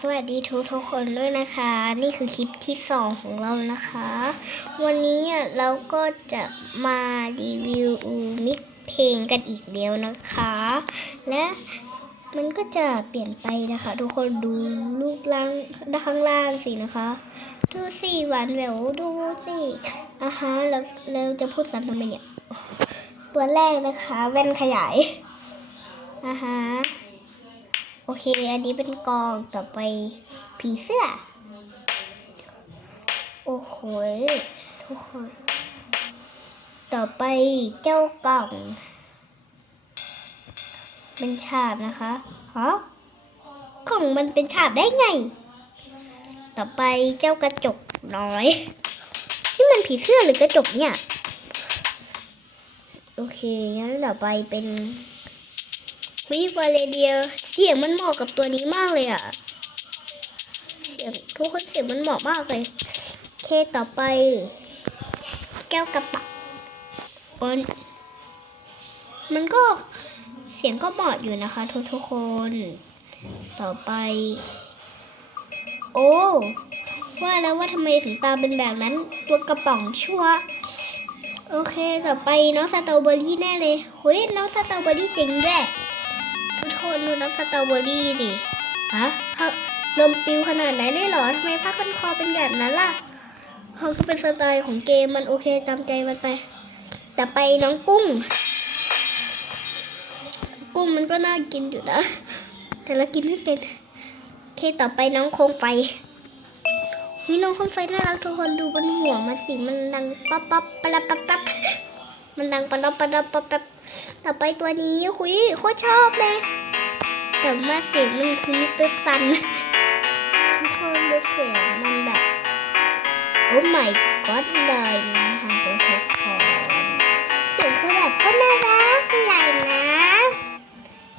สวัสดีทุกทุกๆคนด้วยนะคะ นี่คือคลิปที่สองของเรานะคะ วันนี้อะเราก็จะมารีวิวมิกเพลงกันอีกแล้วนะคะ และมันก็จะเปลี่ยนไปนะคะ ทุกคนดูรูปล่างด้านข้างล่างสินะคะ ดูสิหวานแหววดูสิอะฮะแล้วแล้วจะพูดซ้ำทำไมเนี่ย ตัวแรกนะคะ แว่นขยายอะฮะ เค อันนี้เป็นกองต่อไปผีเสื้อ โอ้โหทุกคน ต่อไปเจ้ากล่อง เป็นฉาบนะคะฮะกล่องมันเป็นฉาบได้ไง ต่อไปเจ้ากระจกน้อย นี่มันผีเสื้อหรือกระจกเนี่ย โอเคงั้นต่อไปเป็น วิวาเลเดียเสียงมันเหมาะกับตัวนี้มากเลยอะเสียงทุกคนเสียงมันเหมาะมากเลยเคต่อไป แก้วกระปะมันมันก็เสียงก็เหมาะอยู่นะคะ ทุกทุกคน ต่อไป โอ้ว่าแล้วว่าทำไมถึงตาเป็นแบบนั้น ตัวกระป๋องชั่ว โอเค ต่อไปน้องสตรอเบอรี่แน่เลยเฮ้ยน้องสตรอเบอรี่เจริงด้วย ทุกคนดูน้ำสตรอเบอรี่ดิฮะฮะลมปิวขนาดไหนได้หรอทำไมผ้าพันคอเป็นแบบนั้นล่ะเขาก็เป็นสไตล์ของเกมมันโอเคตามใจมันไป แต่ไปน้องกุ้ง กุ้งมันก็น่ากินอยู่นะ แต่เรากินไม่เป็นโอเคต่อไปน้องโคมไฟนี่น้องโคมไฟน่ารักทุกคนดูบนหัวมาสิมันดังปั๊บปั๊บปั๊บปั๊บปั๊บมันดังปั๊บปั๊บปั๊บปั๊บปั๊บต่อไปตัวนี้คุยโคตรชอบเลย แต่ว่าเสียงมันคือมิสเตอร์ซันทุกคนดูเสียงมันแบบ โอ้ my god เลยนะคะทุกทุกคนเสียงคือแบบโคตรน่ารักเลยนะ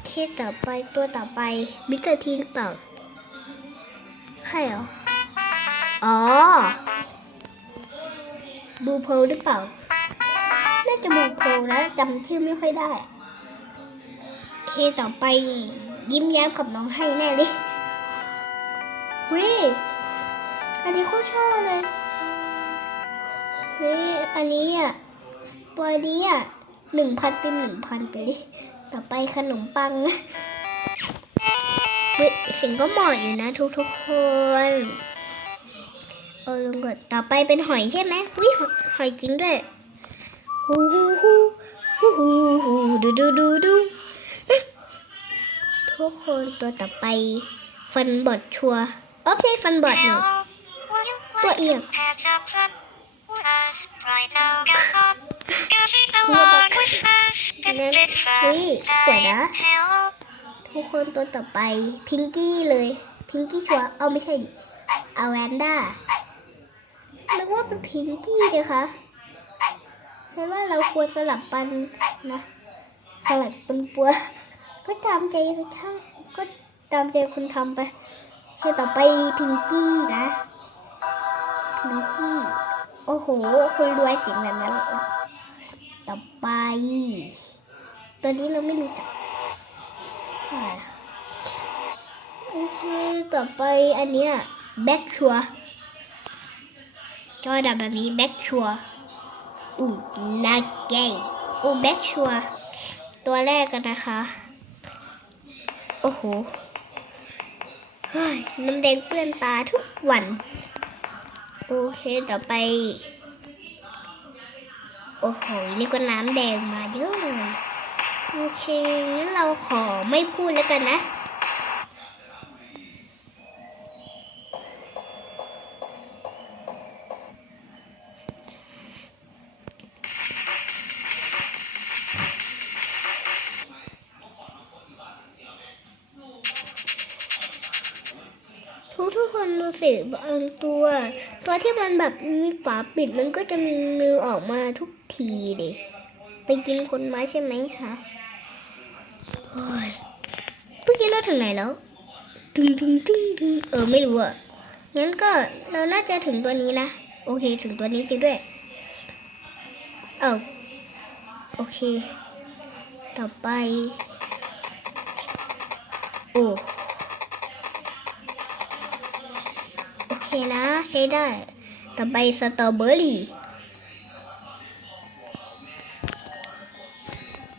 เคสต่อไปตัวต่อไปมิสเตอร์ทีหรือเปล่าใครเหรออ๋อบูเพลหรือเปล่า น่าจะบูเพลนะจำชื่อไม่ค่อยได้เคต่อไปยิ้มแย้มกับน้องให้แน่เลยเฮ้ยอันนี้โคตรชอบเลยเฮ้ยอันนี้อะตัวนี้อะหนึ่งพันเต็มหนึ่งพันไปดิต่อไปขนมปังเฮ้ยเสียงก็เหมาะอยู่นะทุกทุกๆคนเออลงกดต่อไปเป็นหอยใช่ไหมอุ้ยหอยหอยจริงด้วย ฮูฮูฮูฮูฮูฮูดูดูดูดูทุกคนตัวต่อไป ฟันบอดชัวร์อ๋อไม่ใช่ฟันบอดหนูตัวเอียงตัวบอดนั้นอุ้ยสวยนะทุกคนตัวต่อไป พิงกี้เลย พิงกี้ชัวเอาไม่ใช่ดิอาแวนด้านึกว่าเป็นพิงกี้เลยค่ะ ฉันว่าเราควรสลับปันนะ สลับปันปัว ก็ตามใจช่างก็ตามใจคุณทำไปคือต่อไปพิงกี้นะพิงกี้โอ้โหคุณรวยเสียงแบบนั้นต่อไป ตัวนี้เราไม่รู้จักโอเคต่อไปอันเนี้ยแบ็กชัวจอดับแบบนี้แบ็กชัว อูนาเกยอูแบ็กชัวตัวแรกกันนะคะ โอ้โหเฮ้ยน้ำแดงเปื้อนตาทุกวัน โอเคต่อไป โอ้โห นี่ก็น้ำแดงมาเยอะเลย โอเคงั้นเราขอไม่พูดแล้วกันนะ คนดูสิบางตัว ตัวที่มันแบบมีฝาปิดมันก็จะมีมือออกมาทุกทีดิไปกินคนไม้ใช่ไหมคะโอ้ยเมื่อกี้เราถึงไหนแล้วตึงตึงตึงตึงเออไม่รู้อะงั้นก็เราน่าจะถึงตัวนี้นะ โอเคถึงตัวนี้จริงด้วย เออโอเค ต่อไป โอ้ นะใช้ได้ ต่อไปสตรอเบอรี่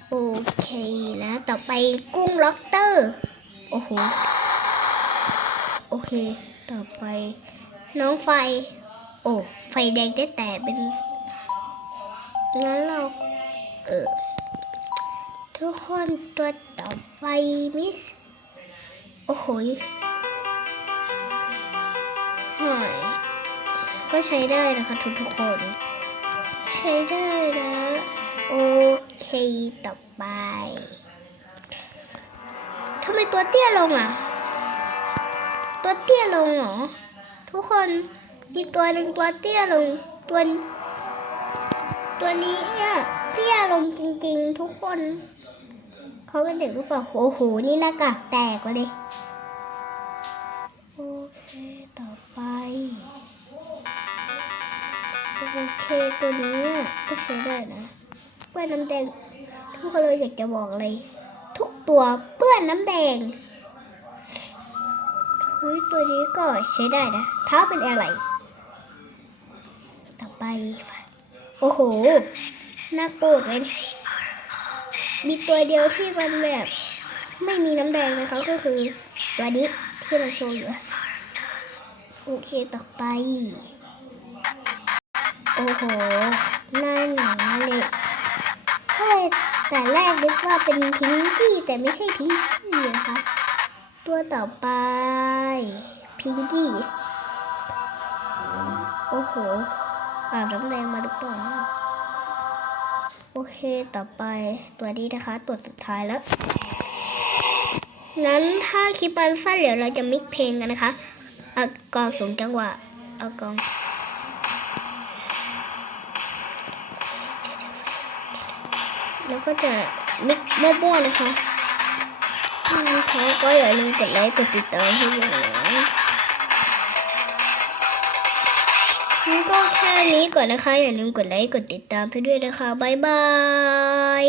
โอเคนะ ต่อไปกุ้งล็อกเตอร์ โอ้โห โอเค ต่อไป น้องไฟ โอ้ ไฟแดงแต่แต่เป็นงั้นเรา เออ ทุกคนตัวต่อไปมิสโอ้โห ก็ใช้ได้นะคะทุกทุกคน ใช้ได้นะ โอเคต่อไปทำไมตัวเตี้ยลงอะ ตัวเตี้ยลงเหรอ ทุกคนมีตัวหนึ่งตัวเตี้ยลงตัวตัวนี้เนี่ยเตี้ยลงจริงๆ ทุกคนเขาเป็นเด็กหรือเปล่าโอ้โหนี่หน้ากากแตกเลย โอเค ต่อไป โอเคตัวนี้ก็ใช้ได้นะเปื้อนน้ำแดง ทุกคนเลยอยากจะบอกเลย ทุกตัวเปื้อนน้ำแดงเฮ้ยตัวนี้ก็ใช้ได้นะเท้าเป็นอะไร ต่อไป โอ้โหน่าโกรธเลยมีตัวเดียวที่มันแบบ ไม่มีน้ำแดงนะคะก็คือตัวนี้ที่เราโชว์อยู่ โอเคต่อไป โอ้โหหน้าหนาเลยเฮ้ยแต่แรกนึกว่าเป็นพิงกี้แต่ไม่ใช่พิงกี้นะคะตัวต่อไป พิงกี้ โอ้โหอาบน้ำแดงมาหรือเปล่าโอเคต่อไปตัวนี้นะคะ ตัวสุดท้ายแล้ว งั้นถ้าคลิปมันสั้นเดี๋ยวเราจะมิกเพลงกันนะคะ เอากองสูงจังหวะ เอากอง แล้วก็จะมิกมั่ๆนะคะถ้านะคะก็อย่าลืมกดไลค์กดติดตามให้ด้วยนะงั้นก็แค่นี้ก่อนนะคะ อย่าลืมกดไลค์กดติดตามให้ด้วยนะคะ บ๊ายบาย